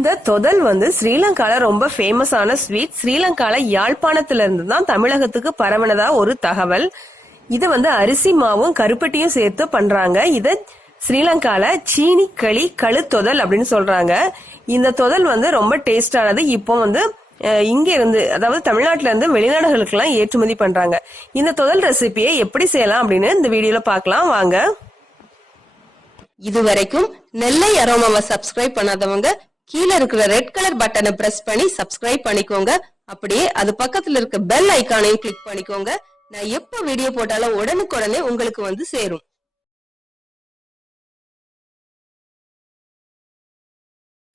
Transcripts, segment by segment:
இந்த தொதல் வந்து ஸ்ரீலங்கால ரொம்ப ஃபேமஸான ஸ்வீட் ஸ்ரீலங்கால யாழ்ப்பாணத்துல இருந்து தான் தமிழகத்துக்கு பரவனதா ஒரு தகவல். இது வந்து அரிசி மாவும் கருப்பட்டியும் சேர்த்து பண்றாங்க. இதை ஸ்ரீலங்கால சீனி களி கழுத்தொதல் அப்படின்னு சொல்றாங்க. இந்த தொதல் வந்து ரொம்ப டேஸ்டானது இப்போ வந்து இங்க இருந்து அதாவது தமிழ்நாட்டுல இருந்து வெளிநாடுகளுக்கு எல்லாம் ஏற்றுமதி பண்றாங்க. இந்த தொதல் ரெசிபியை எப்படி செய்யலாம் அப்படின்னு இந்த வீடியோல பார்க்கலாம். வாங்க. இதுவரைக்கும் நெல்லை அரோமாவை சப்ஸ்கிரைப் பண்ணாதவங்க கீழே இருக்கிற ரெட் கலர் பட்டனை பிரஸ் பண்ணி சப்ஸ்கிரைப் பண்ணிக்கோங்க. அப்படியே அது பக்கத்துல இருக்க பெல் ஐக்கானையும் கிளிக் பண்ணிக்கோங்க. நான் எப்ப வீடியோ போட்டாலும் உடனுக்குடனே உங்களுக்கு வந்து சேரும்.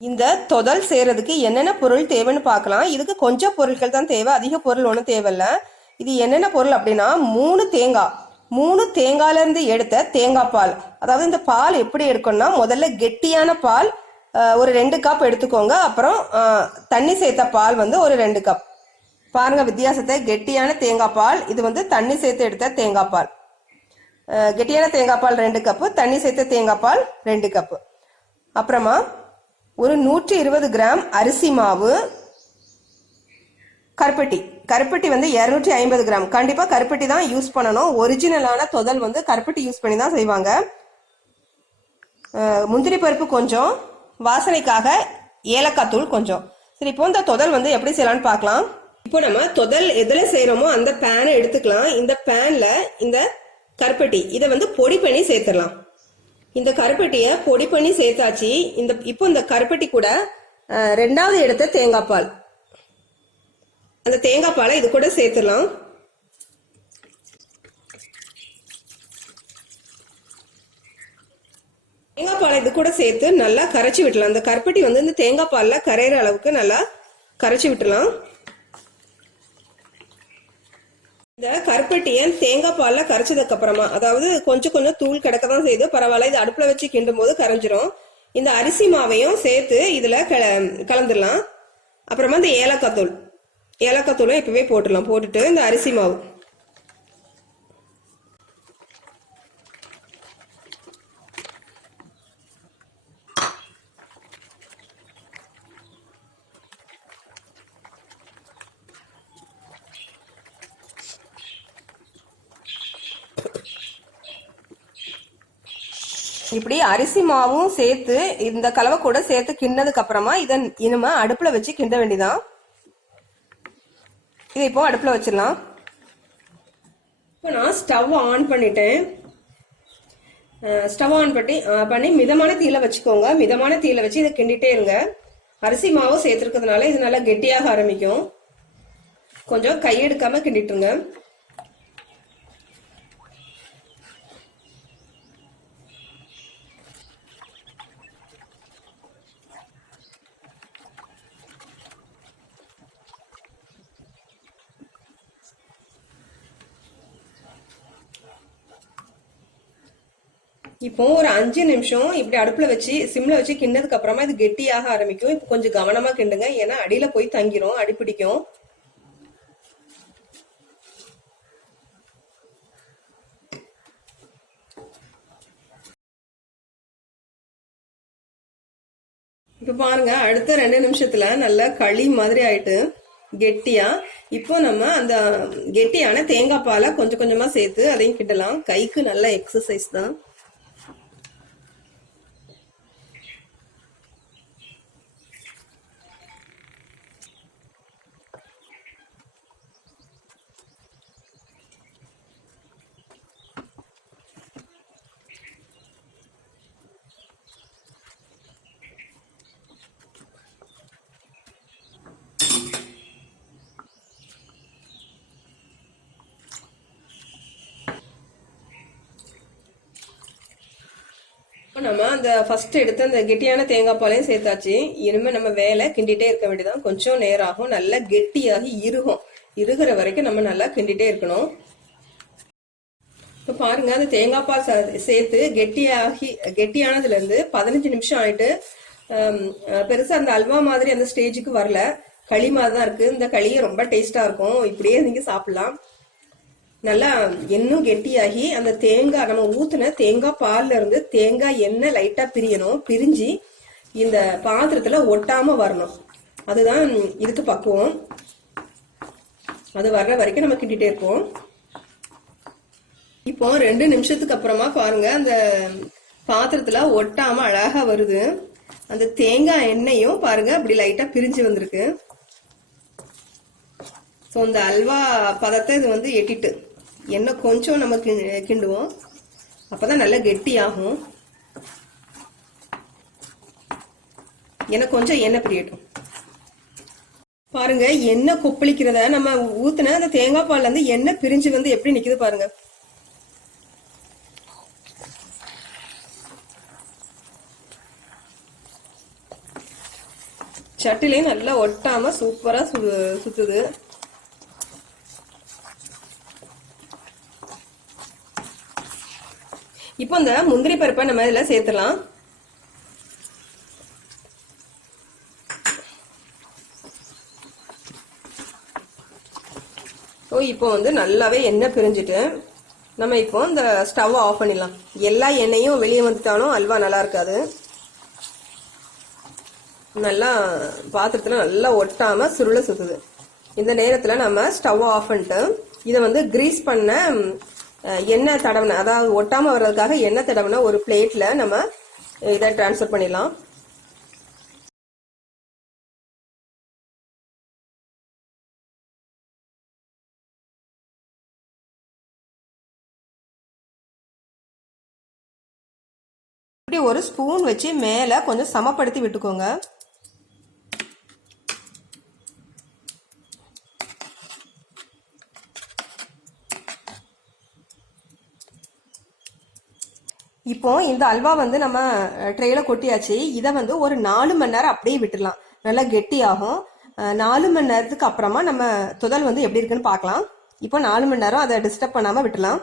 இந்த தொதல் செய்யறதுக்கு என்னென்ன பொருள் தேவைன்னு பார்க்கலாம். இதுக்கு கொஞ்சம் பொருட்கள் தான் தேவை. அதிக பொருள் ஒன்றும் தேவையில்ல. இது என்னென்ன பொருள் அப்படின்னா மூணு தேங்காய். மூணு தேங்காயில இருந்து எடுத்த தேங்காய் பால். அதாவது இந்த பால் எப்படி எடுக்கணும்னா முதல்ல கெட்டியான பால் ஒரு ரெண்டு கப் எடுத்துக்கோங்க. அப்புறம் தண்ணி சேர்த்த பால் வந்து ஒரு ரெண்டு கப் பாருங்க வித்தியாசத்தை. கெட்டியான தேங்காய் பால். இது வந்து தண்ணி சேர்த்து எடுத்த தேங்காய் பால். கெட்டியான தேங்காய் பால் ரெண்டு கப்பு தண்ணி சேர்த்த தேங்காய் பால் ரெண்டு கப்பு அப்புறமா ஒரு நூற்றி இருபது கிராம் அரிசி மாவு கருப்பட்டி. கருப்பட்டி வந்து இரநூற்றி ஐம்பது கிராம். கண்டிப்பாக கருப்பட்டி தான் யூஸ் பண்ணணும். ஒரிஜினலான தொதல் வந்து கருப்பட்டி யூஸ் பண்ணி தான் செய்வாங்க. முந்திரி பருப்பு கொஞ்சம் வாசனைக்காக ஏலக்காய் தூள் கொஞ்சம். சரி இப்போ இந்த தொதல் வந்து எப்படி செய்யலாம்னு பார்க்கலாம். இப்போ நம்ம தொதல் எதில் செய்யறோமோ அந்த பேனை எடுத்துக்கலாம். இந்த பேன்ல இந்த கருப்பட்டி இதை வந்து பொடி பண்ணி சேர்த்துடலாம். இந்த கருப்பட்டியை பொடி பண்ணி சேர்த்தாச்சு. இந்த இப்போ இந்த கருப்பட்டி கூட ரெண்டாவது எடுத்த தேங்காய் பால். அந்த தேங்காய் பாலை இது கூட சேர்த்துடலாம். தேங்காய் பால் இது கூட சேர்த்து நல்லா கரைச்சி விட்டலாம். இந்த கருப்பட்டி வந்து இந்த தேங்காய் பாலில் கரையிற அளவுக்கு நல்லா கரைச்சி விட்டுலாம். இந்த கருப்பட்டியை தேங்காய் பாலில் கரைச்சதுக்கு அப்புறமா அதாவது கொஞ்சம் கொஞ்சம் தூள் கிடக்க தான் செய்யுது. பரவாயில்ல இது அடுப்பில் வச்சு கிண்டும் போது கரைஞ்சிரும். இந்த அரிசி மாவையும் சேர்த்து இதில் கல கலந்துடலாம். அப்புறமா இந்த ஏலக்காய் தூள். ஏலக்காய் தூளும் இப்பவே போட்டுடலாம். போட்டுட்டு இந்த அரிசி மாவு. இப்படி அரிசி மாவும் சேர்த்து இந்த கலவை கூட சேர்த்து கிண்டதுக்கு அப்புறமா இதை இனிமே அடுப்புல வச்சு கிண்ட வேண்டிதான் இதை இப்போ அடுப்புல வச்சிடலாம். இப்போ நான் ஸ்டவ் ஆன் பண்ணிட்டேன். ஸ்டவ் ஆன் பண்ணி பண்ணி மிதமான தீயில வச்சுக்கோங்க. மிதமான தீயில வச்சு இதை கிண்டிட்டே இருங்க. அரிசி மாவும் சேர்த்துருக்கிறதுனால இது நல்லா கெட்டியாக ஆரம்பிக்கும். கொஞ்சம் கையெடுக்காம கிண்டிட்டுருங்க. இப்போ ஒரு அஞ்சு நிமிஷம் இப்படி அடுப்புல வச்சு சிம்ல வச்சு கிண்டதுக்கு அப்புறமா இது கெட்டியாக ஆரம்பிக்கும். இப்போ கொஞ்சம் கவனமா கிண்டுங்க. ஏன்னா அடியில போய் தங்கிரும். அடி பிடிக்கும். இப்ப பாருங்க அடுத்த ரெண்டு நிமிஷத்துல நல்லா களி மாதிரி ஆயிட்டு கெட்டியா இப்போ நம்ம அந்த கெட்டியான தேங்காய் பாலை கொஞ்சம் கொஞ்சமா சேர்த்து அதையும் கிட்டலாம் கைக்கு நல்ல எக்ஸசைஸ் தான். இப்போ நம்ம அந்த ஃபர்ஸ்ட் எடுத்து அந்த கெட்டியான தேங்காய் பாலையும் சேர்த்தாச்சு. இனிமே நம்ம வேலை கிண்டிட்டே இருக்க வேண்டியதான் கொஞ்சம் நேரம் ஆகும் நல்லா கெட்டியாகி இறுகும். இறுகிற வரைக்கும் நம்ம நல்லா கிண்டிட்டே இருக்கணும். இப்போ பாருங்க அந்த தேங்காய் பால் சே- சேர்த்து கெட்டியாகி கெட்டியானதுல இருந்து பதினஞ்சு நிமிஷம் ஆயிட்டு பெருசாக பெருசா அந்த அல்வா மாதிரி அந்த ஸ்டேஜுக்கு வரல. களி மாதிரி தான் இருக்கு. இந்த களியும் ரொம்ப டேஸ்டா இருக்கும். இப்படியே நீங்க சாப்பிடலாம். நல்லா இன்னும் கெட்டியாகி அந்த தேங்காய் நம்ம ஊத்துன தேங்காய் பால்ல இருந்து தேங்காய் எண்ணெய் லைட்டா பிரியணும். பிரிஞ்சு இந்த பாத்திரத்துல ஒட்டாம வரணும். அதுதான் இதுக்கு பக்குவம். அது வர்ற வரைக்கும் நம்ம கிண்டிட்டே இருப்போம். இப்போ ரெண்டு நிமிஷத்துக்கு அப்புறமா பாருங்க அந்த பாத்திரத்துல ஒட்டாம அழகா வருது. அந்த தேங்காய் எண்ணெயும் பாருங்க அப்படி லைட்டா பிரிஞ்சு வந்திருக்கு. ஸோ இந்த அல்வா பதத்தை இது வந்து எட்டிட்டு. எண்ணெய் கொஞ்சம் நம்ம கி- கிண்டுவோம். அப்பதான் நல்லா கெட்டியாகும். எண்ணெய் கொஞ்சம் எண்ணெய் பிரியட்டும். பாருங்க எண்ணெய் கொப்பளிக்கிறத நம்ம ஊத்துன அந்த தேங்காய் பால்ல இருந்து எண்ணெய் பிரிஞ்சு வந்து எப்படி நிக்குது பாருங்க. சட்டிலையும் நல்லா ஒட்டாம சூப்பரா சு சுத்துது. இப்போ இந்த முந்திரி பருப்பை நம்ம இதில் சேர்த்துலாம் ஸோ இப்போ வந்து நல்லாவே எண்ணெய் பிரிஞ்சுட்டு நம்ம இப்போ இந்த ஸ்டவ் ஆஃப் பண்ணிடலாம். எல்லா எண்ணெயும் வெளியே வந்துட்டாலும் அல்வா நல்லா இருக்காது. நல்லா பாத்திரத்தில் நல்லா ஒட்டாமல் சுருளை சுத்துது. இந்த நேரத்தில் நம்ம ஸ்டவ் ஆஃப் பண்ணிட்டு இதை வந்து கிரீஸ் பண்ண எண்ணெய் தடவின அதாவது ஒட்டாம வர்றதுக்காக எண்ணெய் தடவின ஒரு பிளேட்ல நம்ம இதை ட்ரான்ஸ்ஃபர் பண்ணிடலாம். இப்படி ஒரு ஸ்பூன் வச்சு மேலே கொஞ்சம் சமப்படுத்தி விட்டுக்கோங்க. இப்போ இந்த அல்வா வந்து நம்ம ட்ரேல கொட்டியாச்சு. இதை வந்து ஒரு நாலு மணி நேரம் அப்படியே விட்டுடலாம். நல்லா கெட்டியாகும். நாலு மணி நேரத்துக்கு அப்புறமா நம்ம துதல் வந்து எப்படி இருக்குன்னு பார்க்கலாம். இப்போ நாலு மணி நேரம் அதை டிஸ்டர்ப் பண்ணாமல் விட்டுலாம்